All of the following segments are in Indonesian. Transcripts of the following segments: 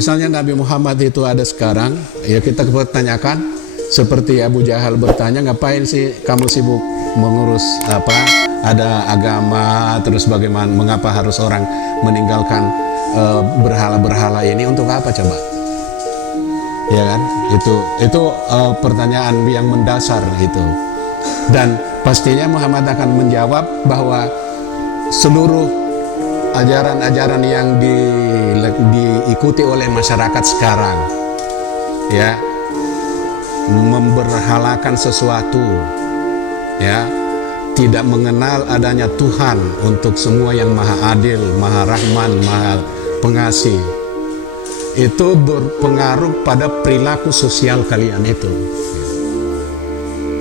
misalnya Nabi Muhammad itu ada sekarang, ya kita pertanyakan seperti Abu Jahal bertanya, ngapain sih kamu sibuk mengurus apa? Ada agama, terus bagaimana, mengapa harus orang meninggalkan berhala-berhala ini untuk apa coba? Ya kan? Itu pertanyaan yang mendasar itu. Dan pastinya Muhammad akan menjawab bahwa seluruh ajaran-ajaran yang diikuti oleh masyarakat sekarang, ya, memberhalakan sesuatu, ya, tidak mengenal adanya Tuhan untuk semua yang maha adil, maha rahman, maha pengasih, itu berpengaruh pada perilaku sosial kalian itu.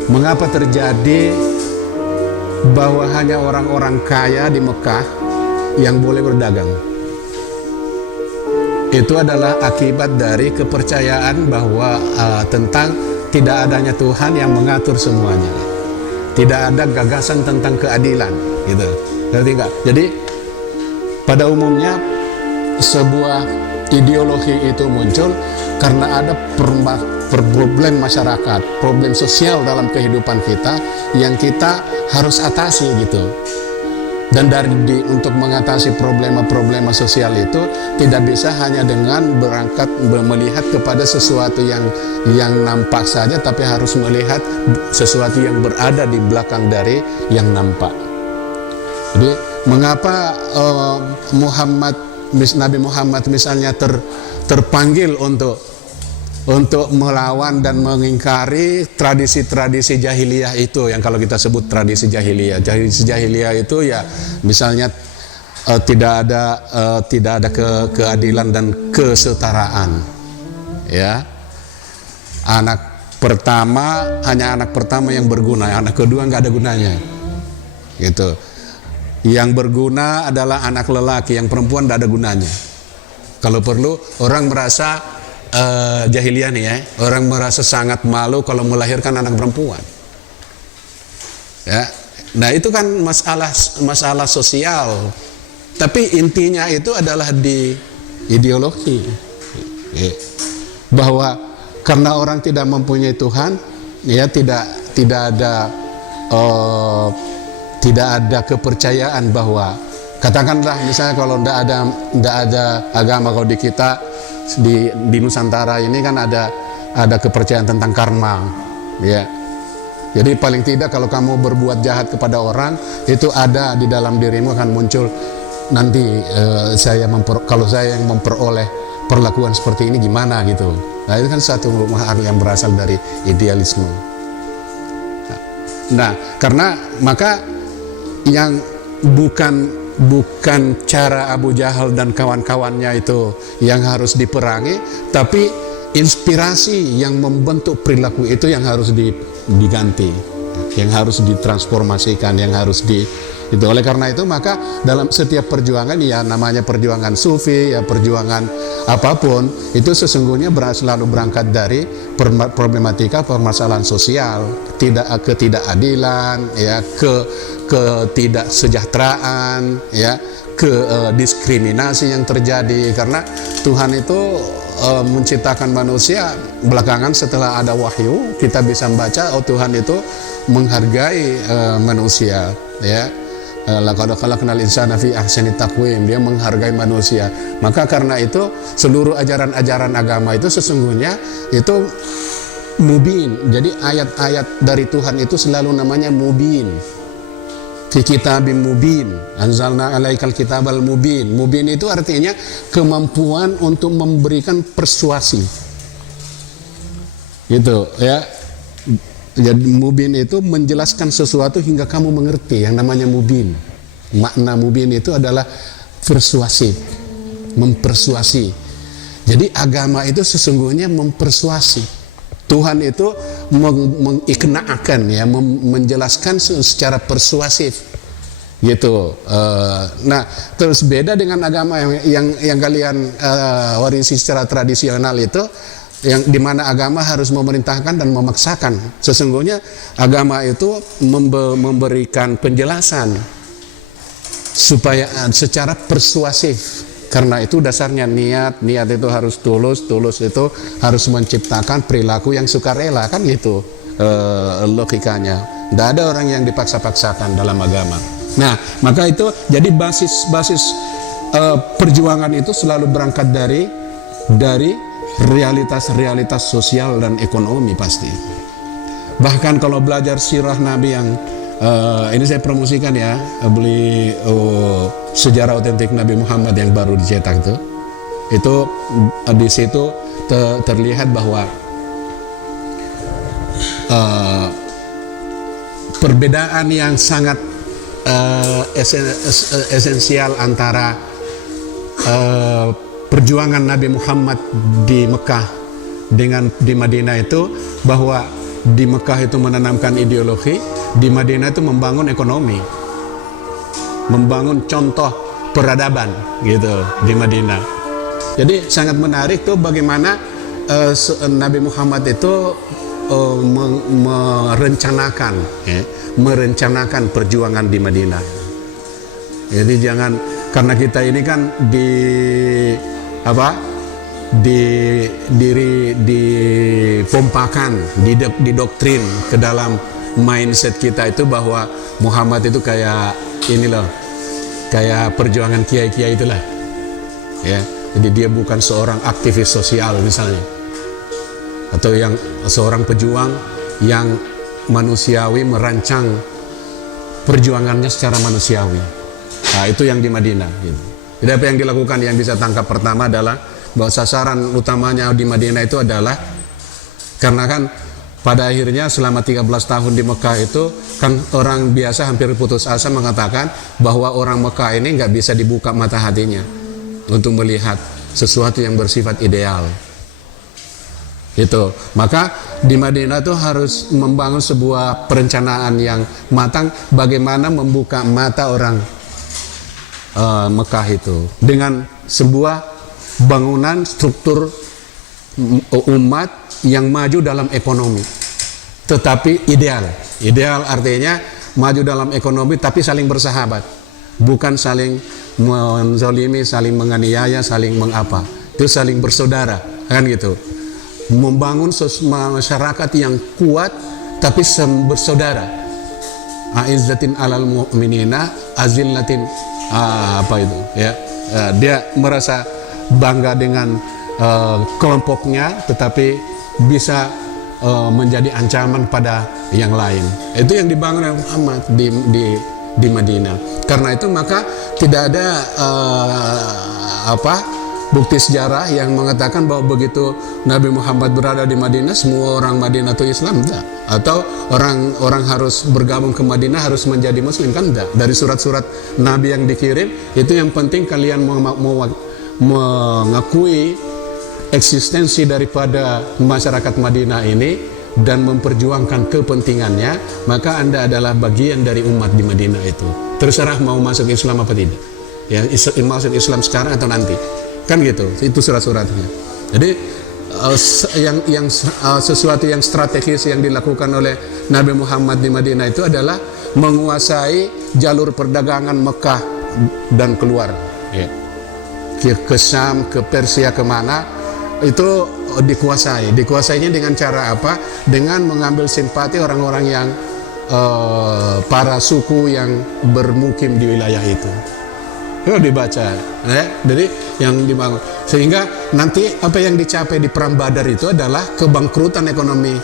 Mengapa terjadi bahwa hanya orang-orang kaya di Mekah yang boleh berdagang? Itu adalah akibat dari kepercayaan bahwa tentang tidak adanya Tuhan yang mengatur semuanya. Tidak ada gagasan tentang keadilan, gitu. Ngerti nggak? Jadi pada umumnya sebuah ideologi itu muncul karena ada problem masyarakat, problem sosial dalam kehidupan kita yang kita harus atasi, gitu. Dan untuk mengatasi problema-problema sosial itu tidak bisa hanya dengan berangkat melihat kepada sesuatu yang nampak saja, tapi harus melihat sesuatu yang berada di belakang dari yang nampak. Jadi mengapa Nabi Muhammad misalnya terpanggil untuk melawan dan mengingkari tradisi-tradisi jahiliyah itu, yang kalau kita sebut tradisi jahiliyah. Tradisi jahiliyah itu ya misalnya tidak ada keadilan dan kesetaraan. Ya. Hanya anak pertama yang berguna, anak kedua nggak ada gunanya. Gitu. Yang berguna adalah anak lelaki, yang perempuan tidak ada gunanya. Kalau perlu orang merasa jahiliyah nih ya, orang merasa sangat malu kalau melahirkan anak perempuan. Ya, nah itu kan masalah sosial. Tapi intinya itu adalah di ideologi, bahwa karena orang tidak mempunyai Tuhan, ya tidak ada kepercayaan bahwa, katakanlah misalnya kalau tidak ada agama, kalau di kita di Nusantara ini kan ada kepercayaan tentang karma, ya. Jadi paling tidak kalau kamu berbuat jahat kepada orang, itu ada di dalam dirimu akan muncul nanti kalau saya yang memperoleh perlakuan seperti ini gimana gitu. Nah itu kan satu hal yang berasal dari idealisme. Nah karena maka yang bukan cara Abu Jahal dan kawan-kawannya itu yang harus diperangi, tapi inspirasi yang membentuk perilaku itu yang harus diganti, yang harus ditransformasikan, yang harus itu. Oleh karena itu maka dalam setiap perjuangan, ya namanya perjuangan sufi, ya perjuangan apapun, itu sesungguhnya selalu berangkat dari problematika permasalahan sosial, ketidakadilan, ya, ketidaksejahteraan, ya, diskriminasi yang terjadi. Karena Tuhan itu menciptakan manusia belakangan setelah ada wahyu, kita bisa membaca Tuhan itu menghargai manusia, ya. Laqad khalaqnal insana fi ahsani taqwim, dia menghargai manusia. Maka karena itu seluruh ajaran-ajaran agama itu sesungguhnya itu mubin. Jadi ayat-ayat dari Tuhan itu selalu namanya mubin. Fi kitabim mubin, anzalna alaikal kitabal mubin. Mubin itu artinya kemampuan untuk memberikan persuasi. Gitu, ya. Jadi mubin itu menjelaskan sesuatu hingga kamu mengerti, yang namanya mubin. Makna mubin itu adalah persuasif, mempersuasi. Jadi agama itu sesungguhnya mempersuasi. Tuhan itu mengikna'akan, ya, menjelaskan secara persuasif, gitu. Nah, terus beda dengan agama yang kalian warisi secara tradisional itu, yang dimana agama harus memerintahkan dan memaksakan. Sesungguhnya agama itu memberikan penjelasan supaya secara persuasif, Karena itu dasarnya niat itu harus tulus itu harus menciptakan perilaku yang sukarela, kan gitu logikanya. Tidak ada orang yang dipaksa-paksakan dalam agama. Nah, maka itu jadi basis perjuangan itu selalu berangkat dari realitas sosial dan ekonomi pasti. Bahkan kalau belajar sirah Nabi yang ini saya promosikan ya, beli sejarah otentik Nabi Muhammad yang baru dicetak itu di situ terlihat bahwa perbedaan yang sangat esensial antara perjuangan Nabi Muhammad di Mekah dengan di Madinah itu, bahwa di Mekah itu menanamkan ideologi, di Madinah itu membangun ekonomi, membangun contoh peradaban gitu di Madinah. Jadi sangat menarik tuh bagaimana Nabi Muhammad itu merencanakan perjuangan di Madinah. Jadi jangan, karena kita ini kan dipompakan, didoktrin ke dalam mindset kita itu bahwa Muhammad itu kayak ini loh, kayak perjuangan kiai-kiai itulah ya. Jadi dia bukan seorang aktivis sosial misalnya, atau yang seorang pejuang yang manusiawi, merancang perjuangannya secara manusiawi. Nah, itu yang di Madinah gitu. Jadi apa yang dilakukan, yang bisa tangkap pertama adalah bahwa sasaran utamanya di Madinah itu adalah, karena kan pada akhirnya selama 13 tahun di Mekah itu kan orang biasa hampir putus asa mengatakan bahwa orang Mekah ini nggak bisa dibuka mata hatinya untuk melihat sesuatu yang bersifat ideal. Itu maka di Madinah itu harus membangun sebuah perencanaan yang matang bagaimana membuka mata orang Mekah itu dengan sebuah bangunan struktur umat yang maju dalam ekonomi, tetapi ideal artinya maju dalam ekonomi tapi saling bersahabat, bukan saling menzalimi, saling menganiaya, saling mengapa, itu saling bersaudara kan gitu. Membangun masyarakat yang kuat tapi bersaudara. Aizzatin alal mu'minina azillatin apa itu ya, dia merasa bangga dengan kelompoknya tetapi bisa menjadi ancaman pada yang lain. Itu yang dibangun oleh Muhammad di Madinah. Karena itu maka tidak ada bukti sejarah yang mengatakan bahwa begitu Nabi Muhammad berada di Madinah semua orang Madinah itu Islam, enggak, atau orang harus bergabung ke Madinah harus menjadi Muslim, kan enggak. Dari surat-surat Nabi yang dikirim itu yang penting kalian mengakui eksistensi daripada masyarakat Madinah ini dan memperjuangkan kepentingannya, maka Anda adalah bagian dari umat di Madinah itu. Terserah mau masuk Islam apa tidak ya, masuk Islam sekarang atau nanti, kan gitu. Itu surat-suratnya. Jadi sesuatu yang strategis yang dilakukan oleh Nabi Muhammad di Madinah itu adalah menguasai jalur perdagangan Mekah dan keluar ya. Ke Syam, ke Persia, kemana itu dikuasainya dengan cara apa? Dengan mengambil simpati orang-orang yang para suku yang bermukim di wilayah itu. Itu dibaca ya. Jadi yang dibangun sehingga nanti apa yang dicapai di Perang Badar itu adalah kebangkrutan ekonomi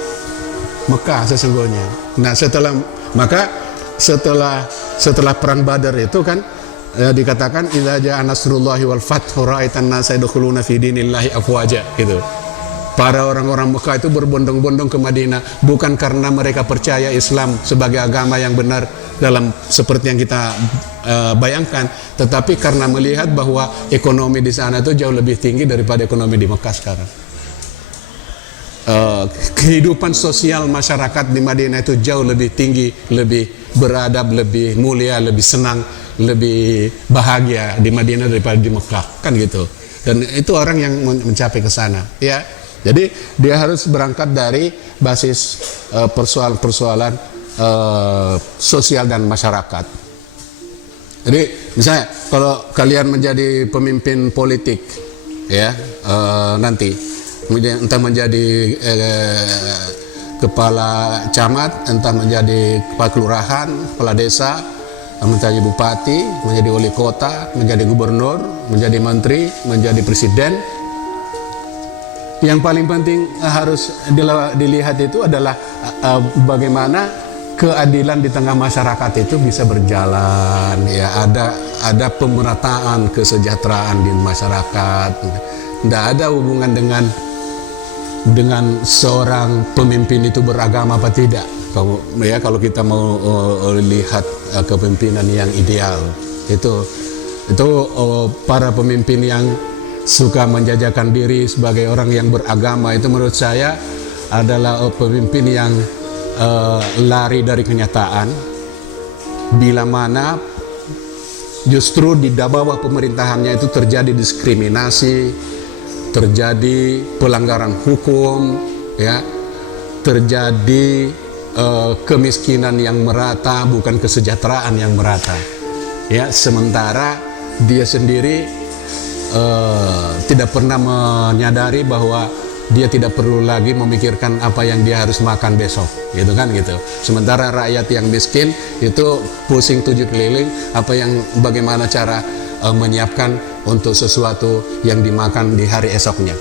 Mekah sesungguhnya. Nah setelah Perang Badar itu kan dikatakan idza jaa nasrullahi wal fathu ra'aitan nasa yadkhuluna fi dinillahi afwaja gitu. Para orang-orang Mekah itu berbondong-bondong ke Madinah bukan karena mereka percaya Islam sebagai agama yang benar dalam seperti yang kita bayangkan, tetapi karena melihat bahwa ekonomi di sana itu jauh lebih tinggi daripada ekonomi di Mekah sekarang. Kehidupan sosial masyarakat di Madinah itu jauh lebih tinggi, lebih beradab, lebih mulia, lebih senang, lebih bahagia di Madinah daripada di Mekah, kan gitu. Dan itu orang yang mencapai ke sana ya. Jadi dia harus berangkat dari basis persoalan-persoalan sosial dan masyarakat. Jadi misalnya kalau kalian menjadi pemimpin politik, ya nanti entah menjadi kepala camat, entah menjadi kepala kelurahan, kepala desa, menjadi bupati, menjadi wali kota, menjadi gubernur, menjadi menteri, menjadi presiden. Yang paling penting harus dilihat itu adalah bagaimana keadilan di tengah masyarakat itu bisa berjalan, ya ada pemerataan kesejahteraan di masyarakat. Tidak ada hubungan dengan seorang pemimpin itu beragama apa tidak. Kalau kita mau lihat kepemimpinan yang ideal itu para pemimpin yang suka menjajakan diri sebagai orang yang beragama itu menurut saya adalah pemimpin yang lari dari kenyataan, bila mana justru di bawah pemerintahannya itu terjadi diskriminasi, terjadi pelanggaran hukum, ya, terjadi kemiskinan yang merata, bukan kesejahteraan yang merata, ya. Sementara dia sendiri tidak pernah menyadari bahwa dia tidak perlu lagi memikirkan apa yang dia harus makan besok, gitu kan, gitu. Sementara rakyat yang miskin itu pusing tujuh keliling bagaimana cara menyiapkan untuk sesuatu yang dimakan di hari esoknya.